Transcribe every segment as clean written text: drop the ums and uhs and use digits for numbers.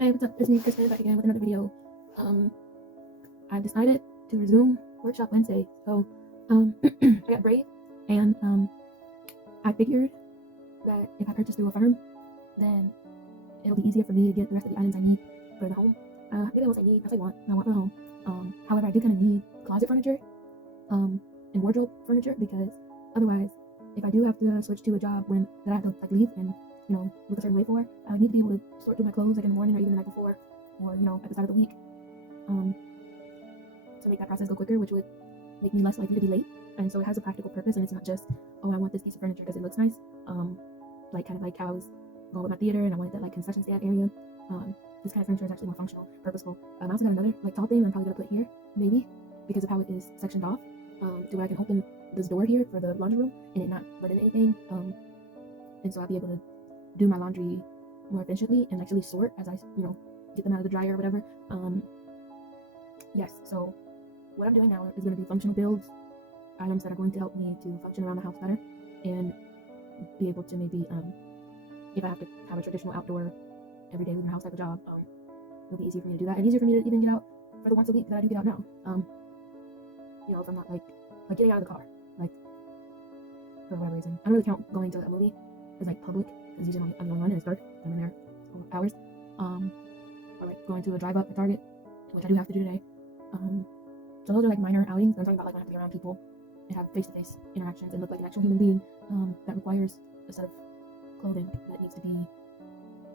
Hey, what's up? It's me, Kristen, back again with another video. Um, I've decided to resume Workshop Wednesday. So, I got brave, and I figured that if I purchase through a firm, then it'll be easier for me to get the rest of the items I need for the home. Maybe what I need, I say want, I want for the home. However, I do kind of need closet furniture, and wardrobe furniture because otherwise, if I do have to switch to a job that I have to like leave and look a certain way for, I need to be able to sort through my clothes like in the morning or even the night before, or at the start of the week, um, to make that process go quicker, which would make me less likely to be late. And so it has a practical purpose, and it's not just, oh, I want this piece of furniture because it looks nice. Like kind of like how I was going with my theater, and I wanted that like concession stand area. This kind of furniture is actually more functional, purposeful. I also got another like tall thing I'm probably gonna put here, maybe because of how it is sectioned off, to where I can open this door here for the laundry room and it not let in anything. And so I'll be able to do my laundry more efficiently and actually sort as I get them out of the dryer or whatever. Yes, so what I'm doing now is going to be functional builds, items that are going to help me to function around the house better and be able to maybe, if I have to have a traditional outdoor everyday living house type of job, it'll be easier for me to do that and easier for me to even get out for the once a week that I do get out now. If I'm not like getting out of the car, like for whatever reason. I don't really count going to a movie as like public, because usually I'm going on and it's dark. I'm in there for hours. Or like going to a drive up at Target, which I do have to do today. So those are like minor outings. I'm talking about like when I have to be around people and have face-to-face interactions and look like an actual human being. That requires a set of clothing that needs to be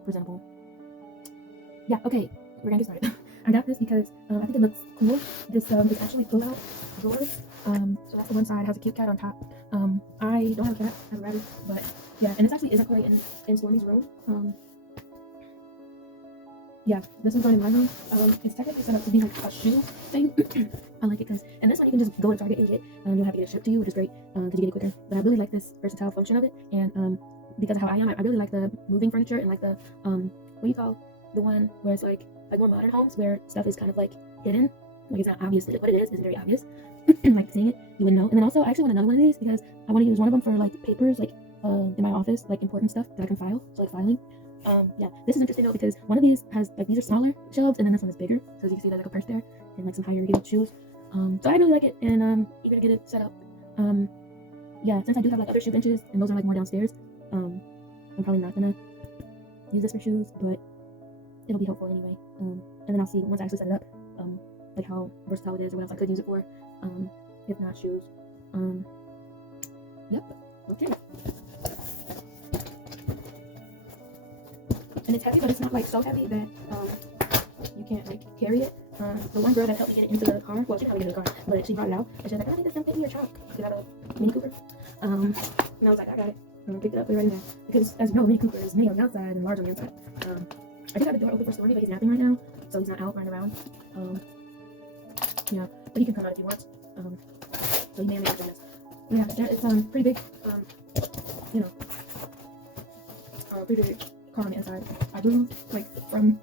presentable. Yeah, okay, we're gonna get started. I got this because I think it looks cool. This is actually pull-out drawers. So that's the one side, has a cute cat on top. I don't have a cat, I have a rabbit, but yeah, and this actually isn't quite in Stormy's room. Yeah, this one's not in my room. It's technically set up to be like a shoe thing. I like it because, and this one you can just go to Target and get, you don't have to get it shipped to you, which is great, because you get it quicker. But I really like this versatile function of it, and because of how I am, I really like the moving furniture and like the, what do you call the one where it's like more modern homes where stuff is kind of like hidden, like it's not obvious, like what it is isn't very obvious. Like seeing it, you wouldn't know. And then also, I actually want another one of these because I want to use one of them for like papers, like in my office, like important stuff that I can file, so like filing. Yeah, this is interesting though because one of these has like, these are smaller shelves and then this one is bigger, so as you can see there's like a purse there and like some higher heeled shoes. So I really like it, and eager to get it set up. Yeah, since I do have like other shoe benches and those are like more downstairs, I'm probably not gonna use this for shoes, but it'll be helpful anyway. And then I'll see once I actually set it up, like how versatile it is or what else I could use it for, if not shoes. Yep, okay. And it's heavy, but it's not like so heavy that you can't like carry it. The one girl that helped me get it into the car, well, she helped me get it in the car, but she brought it out and she was like, I think this don't fit in your trunk. She got a Mini Cooper. And I was like, I got it. And I picked it up, put it right in there. Because as you know, Mini Cooper is mini on the outside and large on the inside. I do have the door open for Stormy, but he's napping right now, so he's not out running around. Yeah, but he can come out if he wants. So he may or may not do this. Yeah, it's pretty big. Pretty big car on the inside. I do like from,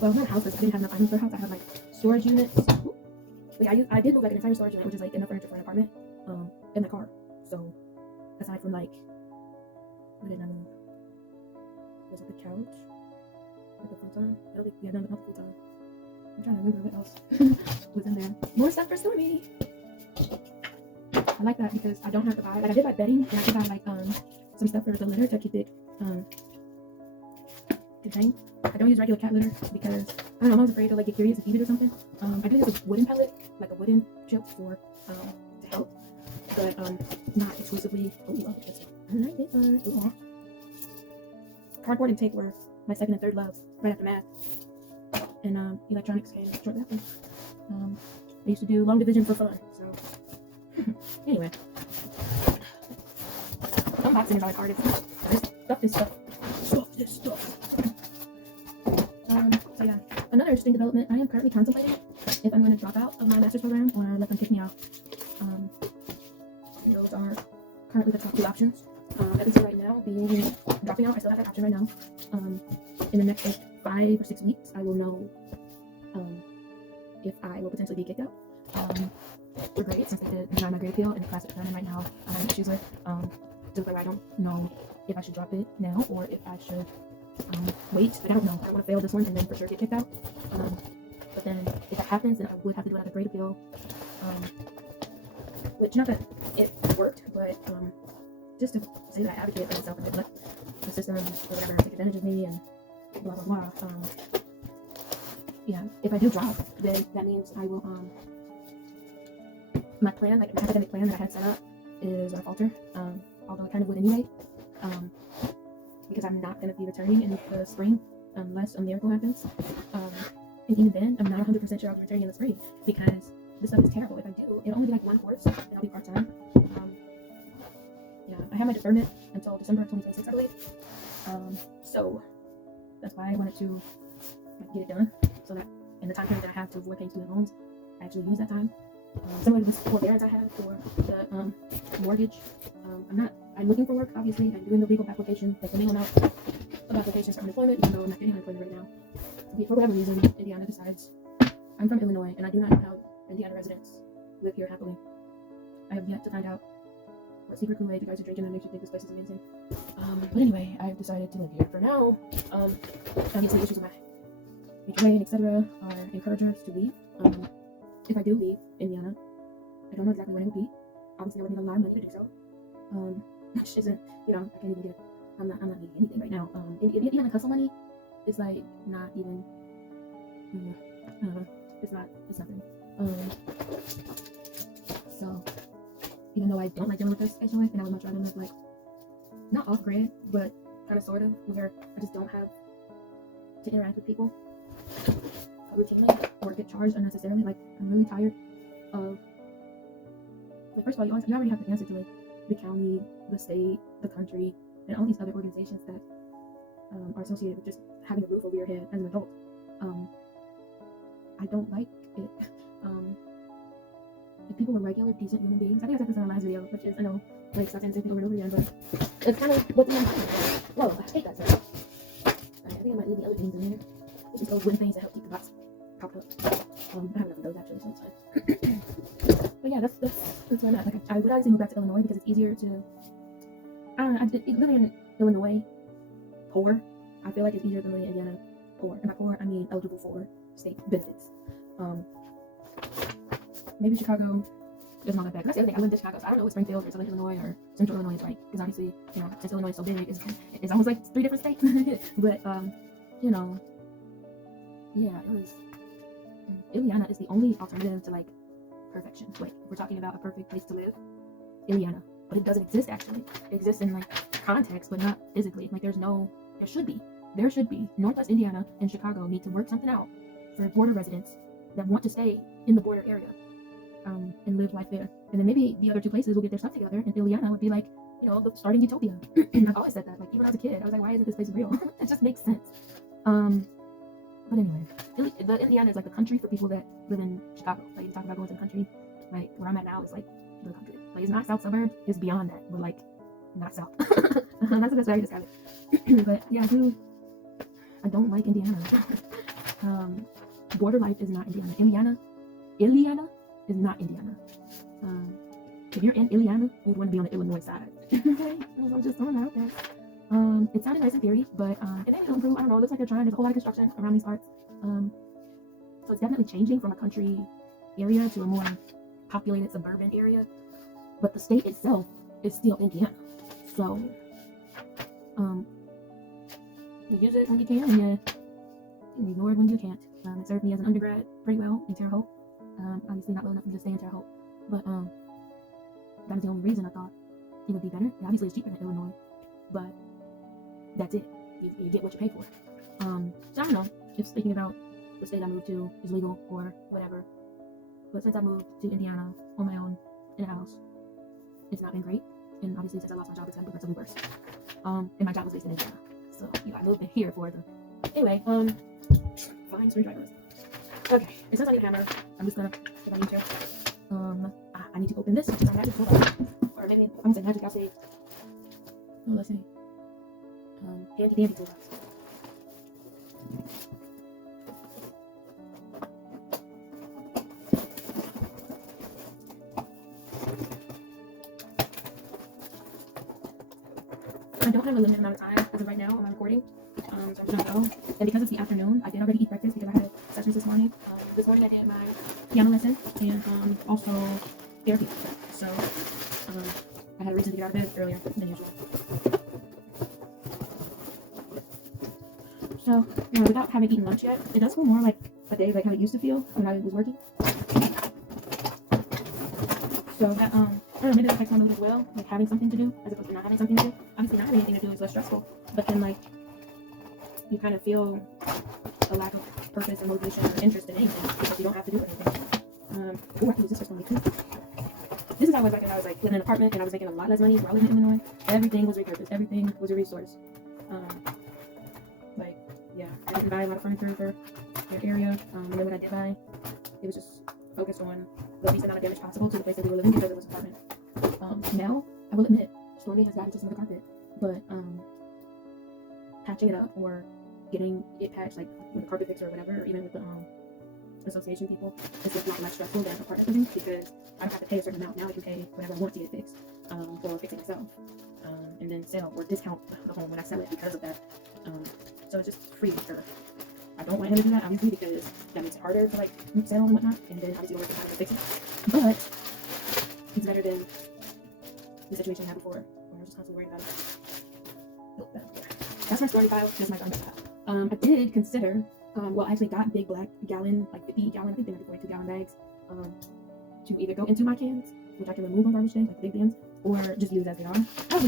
well, not houses. I didn't have enough items for a house. I have like storage units. Ooh. But yeah, I did move like an entire storage unit, which is like enough furniture for an apartment, in the car. So aside from like, what did I move? There's like a couch, like a futon. I don't think we had none, not the futon. I'm trying to remember what else was in there. More stuff for Stormy. I like that because I don't have to buy, like I did buy bedding, and I did buy like some stuff for the litter to keep it contained. I don't use regular cat litter because I don't know, I'm always afraid to like get curious and eat it or something. I do use a wooden pellet, like a wooden chip for to help, but not exclusively. Oh, I like this one. I like this one. Ooh. Cardboard and tape were my second and third loves, right after math. And electronics came shortly after. I used to do long division for fun, so anyway. Unboxing is always hardest. This stuff. So yeah, another interesting development. I am currently contemplating if I'm going to drop out of my master's program or let them kick me out. Those are currently the top two options. I can say right now, being dropping out, I still have that option right now. In the next like 5 or 6 weeks, I will know if I will potentially be kicked out. For grades, since they did design my grade appeal and the class that I'm in right now, I have issues with. To the point where I don't know if I should drop it now or if I should wait. Like, I don't know. I don't want to fail this one and then for sure get kicked out. But then if that happens, then I would have to do another grade appeal. Which, not that it worked, but just to say that I advocate for myself and let the system or whatever take advantage of me and blah blah blah. Yeah, if I do drop, then that means I will my plan, like my academic plan that I had set up, is gonna falter. Although it kind of would anyway. Because I'm not gonna be returning in the spring unless a miracle happens. And even then, I'm not 100% sure I'll be returning in the spring because this stuff is terrible. If I do, it'll only be like one course, and I'll be part-time. Yeah, I have my deferment until December of 2026, I believe. So that's why I wanted to like, get it done, so that in the time period that I have to avoid paying student loans, I actually use that time. Similar to the forbearance I had for the mortgage. I'm looking for work, obviously. I'm doing the legal application, like the legal amount of applications for unemployment, even though I'm not getting unemployment right now. For whatever reason, Indiana decides. I'm from Illinois, and I do not know how Indiana residents live here happily. I have yet to find out what secret Kool-Aid you guys are drinking that makes you think this place is amazing. But anyway, I've decided to live here for now. Obviously, issues with my HOA and etc. are encouragers to leave. If I do leave Indiana, I don't know exactly when it will be. Obviously, I would need a lot of money to do so. Which isn't, I can't even get. I'm not needing anything right now. Even the hustle money is like not even. I don't know. It's nothing. So even though I don't like dealing with this HOA, and I would much rather live like not off grid, but kind of sort of where I just don't have to interact with people routinely or get charged unnecessarily. Like I'm really tired of. Like first of all, you already have to answer to like the county, the state, the country, and all these other organizations that are associated with just having a roof over your head as an adult. I don't like it. If people were regular, decent human beings, I think I said this in our last video, which is, I know, like, stop saying the same thing over and over again, but it's kind of what's in my mind. Whoa, I hate that stuff. I think I might leave the other things in there. It's just those wooden things that help keep the box propped up. I have enough of those actually, so it's fine. But yeah, that's where I'm at. Like, I would obviously move back to Illinois because it's easier to, I don't know, living in Illinois poor, I feel like it's easier than living in Indiana poor. And by poor, I mean eligible for state benefits. Maybe Chicago is not that bad. That's the other thing. I lived in Chicago, so I don't know what Springfield or Southern Illinois or Central Illinois is like. Because obviously, since Illinois is so big, it's almost like 3 different states. But yeah, it was. Indiana is the only alternative to like perfection. Like if we're talking about a perfect place to live, Indiana. But it doesn't exist actually. It exists in like context, but not physically. Like there should be. Northwest Indiana and Chicago need to work something out for border residents that want to stay in the border area. And live life there. And then maybe the other two places will get their stuff together, and Indiana would be like, the starting utopia. I've always said that. Like, even when I was a kid, I was like, why isn't this place real? It just makes sense. But anyway, the Indiana is like the country for people that live in Chicago. Like, you talk about going to the country, like, where I'm at now is like the country. Like, it's not South Suburb, it's beyond that, but like, not South. That's the best way I can describe it. But yeah, I don't like Indiana. Border life is not Indiana. Indiana is not Indiana. If you're in Indiana, you'd want to be on the Illinois side. Okay? I'm just throwing that out there. It sounded nice in theory, but it ain't gonna improve. I don't know. It looks like they're trying. There's a whole lot of construction around these parts. So it's definitely changing from a country area to a more populated suburban area. But the state itself is still Indiana. So you use it when you can, and you ignore it when you can't. It served me as an undergrad pretty well in Terre Haute. Obviously not well enough to just stay in Terre Haute, but that is the only reason I thought it would be better. Yeah, obviously it's cheaper than Illinois, but that's it. You get what you pay for. So I don't know if speaking about the state I moved to is legal or whatever, but since I moved to Indiana on my own in a house, it's not been great. And obviously since I lost my job, it's gotten progressively worse. And my job was based in Indiana, so I moved in here for the. Anyway, fine screwdrivers. Okay, since I need a hammer, I'm just gonna, if I need to, I need to open this, which is my magic toolbox. Or maybe, I'm gonna say magic, I'll say, oh, let's see, handy dandy toolbox. I don't have a limited amount of time as of right now on my recording. So I'm gonna go. And because it's the afternoon, I did already eat breakfast because I had sessions this morning. This morning I did my piano lesson and also therapy. So I had a reason to get out of bed earlier than usual. So without having eaten lunch yet, it does feel more like a day like how it used to feel when I was working. So that I don't know, maybe that affects my mood as well, like having something to do as opposed to not having something to do. Obviously, not having anything to do is less stressful, but then like you kind of feel a lack of purpose or motivation or interest in anything because you don't have to do anything. Oh, I can use this for something too. This is how I was like when I was like living in an apartment and I was making a lot less money while living in Illinois. Everything was repurposed. Everything was a resource. Like, yeah, I didn't buy a lot of furniture for their area. And then when I did buy, it was just focused on the least amount of damage possible to the place that we were living because it was an apartment. Now, I will admit, Stormy has gotten to some of the carpet, but patching it up or getting it patched, like with a carpet fixer or whatever, or even with the association people, it's just not less stressful than apartment living because I don't have to pay a certain amount. Now I can pay whatever I want to get fixed for fixing myself, and then sell or discount the home when I sell it because of that. So it's just free for. I don't want him to do that, obviously, because that makes it harder to like sell and whatnot, and then obviously we're working hard to fix it. But it's better than the situation I had before, where I was just constantly worried about it. That's my story file. That's my garbage pile. I did consider, well, I actually got big black gallon, like 50 gallon, I think they might be 42 gallon bags, to either go into my cans, which I can remove on garbage day, like the big bins, or just use as they are. I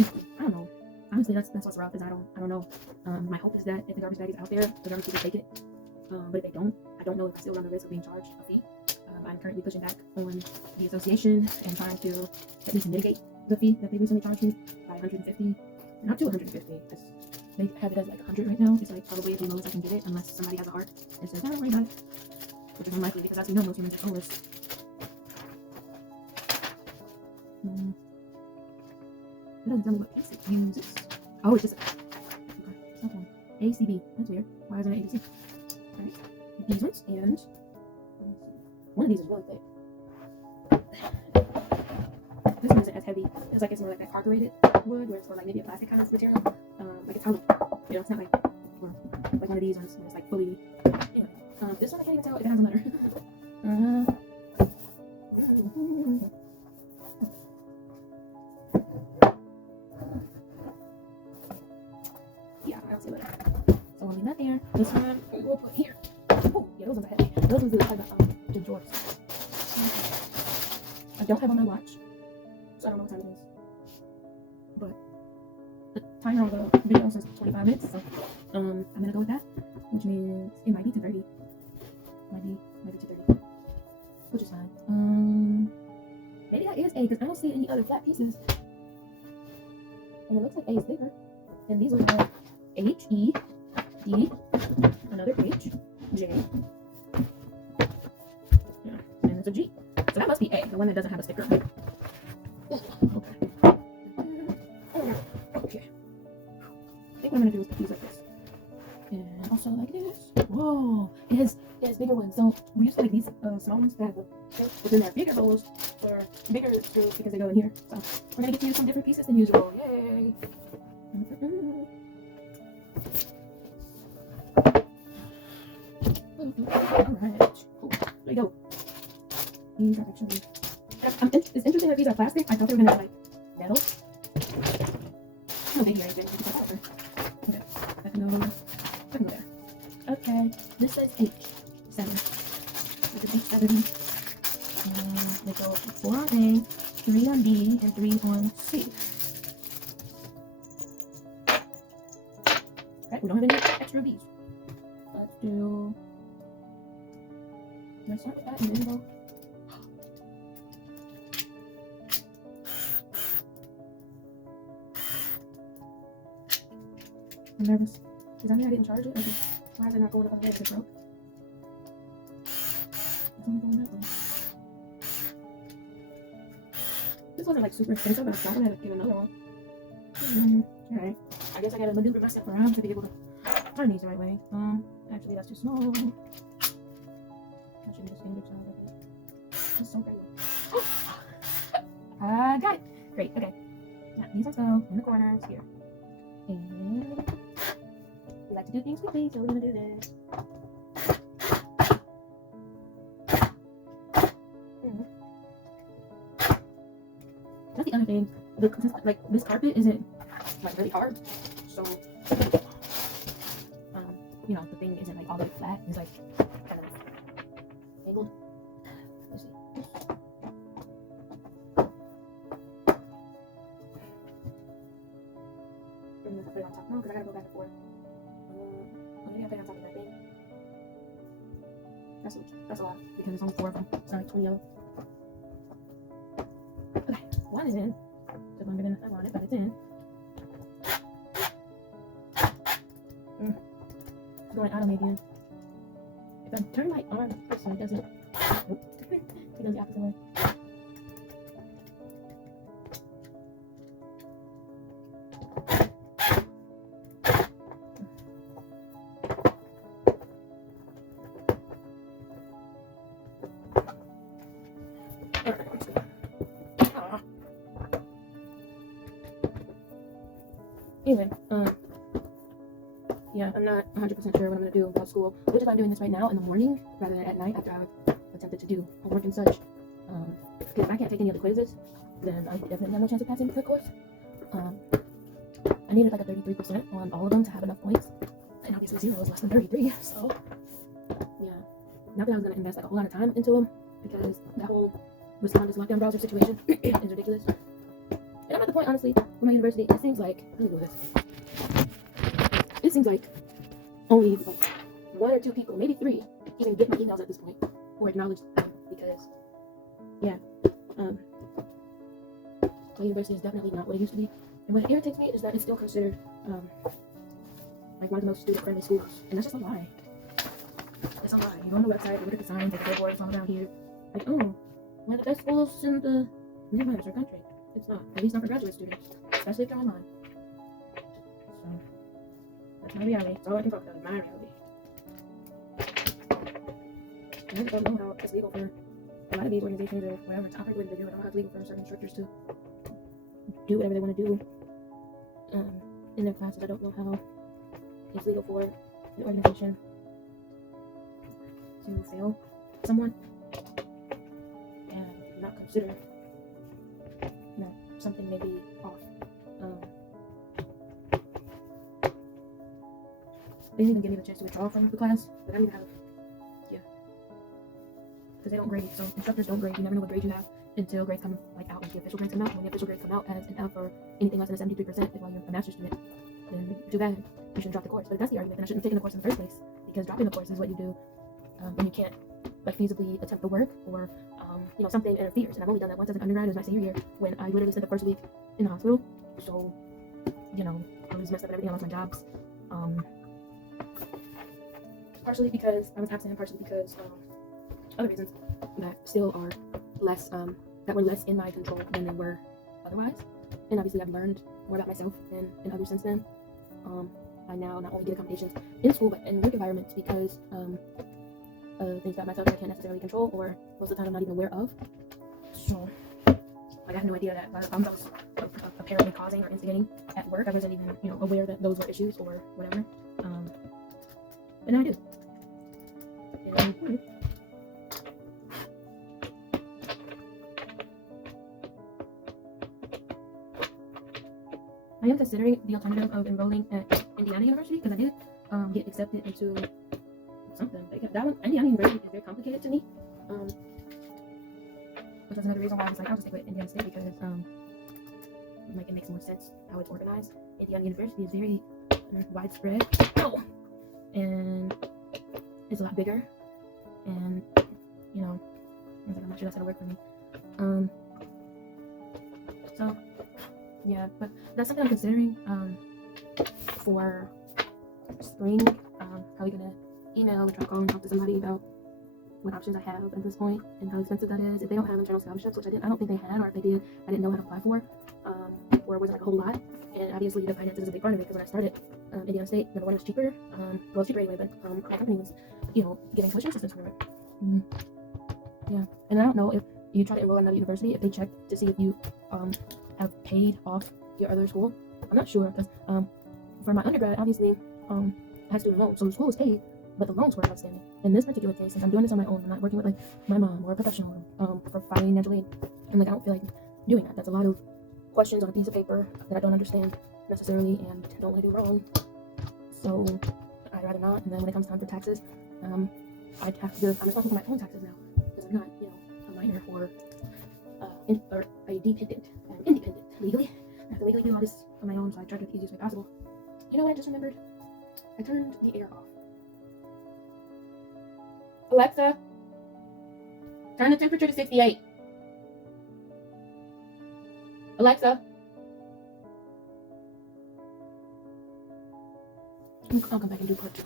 don't know. Honestly, that's what's rough. Is I don't know. My hope is that if the garbage bag is out there, the garbage people take it. But if they don't, I don't know if I still run the risk of being charged a fee. I'm currently pushing back on the association and trying to at least mitigate the fee that they recently charged me by 150, not to 150. They have it as like 100 right now. It's like probably the lowest I can get it unless somebody has a heart and says, "Don't worry about it," which is unlikely because as we know, most humans are soulless. It doesn't tell me what piece it uses. Oh, it's just okay. Stop one. ACB. That's weird. Why isn't it ABC? Alright. These ones and one of these is really thick. This one isn't as heavy. It feels like it's more like that carbureted wood, where it's more like maybe a plastic kind of material. Like it's hollow. You know, it's not like one of these ones where it's like fully. Anyway, this one I can't even tell if it has a letter. Yeah, I don't see a letter. So I'll leave that there. This one we'll put here. Oh, yeah, those ones are heavy. Those ones look like the drawers. I don't have on my watch, so I don't know what time it is. But the timer on the video says 25 minutes, so I'm gonna go with that, which means it might be 2:30. Might be 2:30, which is fine. Maybe that is A because I don't see any other flat pieces, and it looks like A is bigger. And these are H, E, D, another H, J, yeah, and it's a G. So that must be A, the one that doesn't have a sticker. Okay. Okay. I think what I'm gonna do is put these like this, and also like this. Whoa! It has bigger ones. So we used to like these small ones that have the shape, but then they have bigger holes for bigger screws because they go in here. So we're gonna get to use some different pieces than usual. Yay! Alright, cool. There we go. These are actually. It's interesting that these are plastic. I thought they were gonna be like metal. No baby or anything. Okay. I can go there. Okay. This says H7. This is H7. They go 4 on A, 3 on B, and 3 on C. Right, we don't have any extra B's. Let's do. Can I start with that and then go? I'm nervous. Does that mean I didn't charge it? Okay. Why is it not going up on the way? Is it broke? It's only going that way. This wasn't like super expensive, but I thought I had to get another one. Alright. I guess I gotta maneuver myself around to be able to turn these the right way. Actually that's too small. I should be just standard size. That's so great. I got it. Great, okay. Now these ones go in the corners here. And We like to do things quickly, so we're gonna do this. That's the other thing. Like this carpet isn't like really hard, so the thing isn't like all the way flat. It's like kind of angled. Let's see. I'm gonna put it on top now because I gotta go back and forth. Maybe I'll put it on top of that thing. That's a lot because it's only 4 of them. It's not like 20 of them. Okay, one is in. It's longer than I wanted, but it's in. I'm going out of median. If I turn my arm this way, it doesn't. Nope. It goes the opposite way. Anyway, yeah, I'm not 100% sure what I'm going to do about school, which is why I'm doing this right now in the morning rather than at night after I've attempted to do homework and such. Because if I can't take any of the quizzes, then I definitely have no chance of passing the course. I needed like a 33% on all of them to have enough points, and obviously 0 is less than 33, so yeah. Not that I was going to invest like a whole lot of time into them, because that whole Respondus lockdown browser situation is ridiculous. And I'm at the point, honestly, with my university, it seems like, let me do this. It seems like only like 1 or 2 people, maybe 3, even get my emails at this point, or acknowledge them, because, yeah, my university is definitely not what it used to be. And what irritates me is that it's still considered, like one of the most student-friendly schools, and that's just a lie. It's a lie. You go on the website, you look at the signs, like the billboards all down here, like, oh, one of the best schools in the Midwest or country. It's not, at least not for graduate students, especially if they're online. So, that's my reality. That's all I can talk about, my reality. And I just don't know how it's legal for a lot of these organizations or whatever to operate the way they do. I don't know how it's legal for certain instructors to do whatever they want to do in their classes. I don't know how it's legal for an organization to fail someone and not consider that something may be off. They didn't even give me the chance to withdraw from the class, but I don't even have, because they don't grade. So instructors don't grade. You never know what grade you have until grades come out, like the official grades come out. When the official grades come out as an F or anything less than a 73%, if while you're a master's student, then too bad. You shouldn't drop the course. But that's the argument, then I shouldn't have taken the course in the first place, because dropping the course is what you do when you can't like feasibly attempt the work, or something interferes. And I've only done that once as an undergrad. It was my senior year when I literally spent the first week in the hospital. So I was messed up and everything. I lost my jobs. Partially because I was absent, partially because other reasons that still are less that were less in my control than they were otherwise. And obviously I've learned more about myself and others since then. I now not only get accommodations in school but in work environments because things about myself that I can't necessarily control, or most of the time I'm not even aware of. So I have no idea that I was apparently causing or instigating at work. I wasn't even aware that those were issues or whatever. But now I do. And, I am considering the alternative of enrolling at Indiana University, because I did get accepted into something. That one, Indiana University, is very complicated to me. Which was another reason why I was like, I'll just stick with Indiana State, because it makes more sense how it's organized. Indiana University is very widespread. Oh! And it's a lot bigger. And I'm not sure that's gonna work for me. So yeah, but that's something I'm considering for spring. Probably gonna email or try to call and talk to somebody about what options I have at this point and how expensive that is. If they don't have internal scholarships, which I don't think they had, or if they did, I didn't know how to apply for, or it wasn't like a whole lot. And obviously the finances is a big part of it, because when I started Indiana State, number one, it was cheaper. Well, it's cheaper anyway, but my company was, giving tuition assistance for it. Yeah, and I don't know if you try to enroll at another university, if they check to see if you have paid off your other school. I'm not sure, because for my undergrad, obviously, had student loans, so the school was paid, but the loans were outstanding. In this particular case, since I'm doing this on my own, I'm not working with like my mom or a professional for financial aid, and like I don't feel like doing that. That's a lot of questions on a piece of paper that I don't understand necessarily and don't want to do wrong. So I'd rather not. And then when it comes time for taxes, I'd have to. I'm responsible for my own taxes now because I'm not, a minor or a dependent. I'm independent legally. I have to legally do all this on my own, so I try to do it the easiest way possible. You know what I just remembered? I turned the air off. Alexa, turn the temperature to 68. Alexa. I'll come back and do part 2.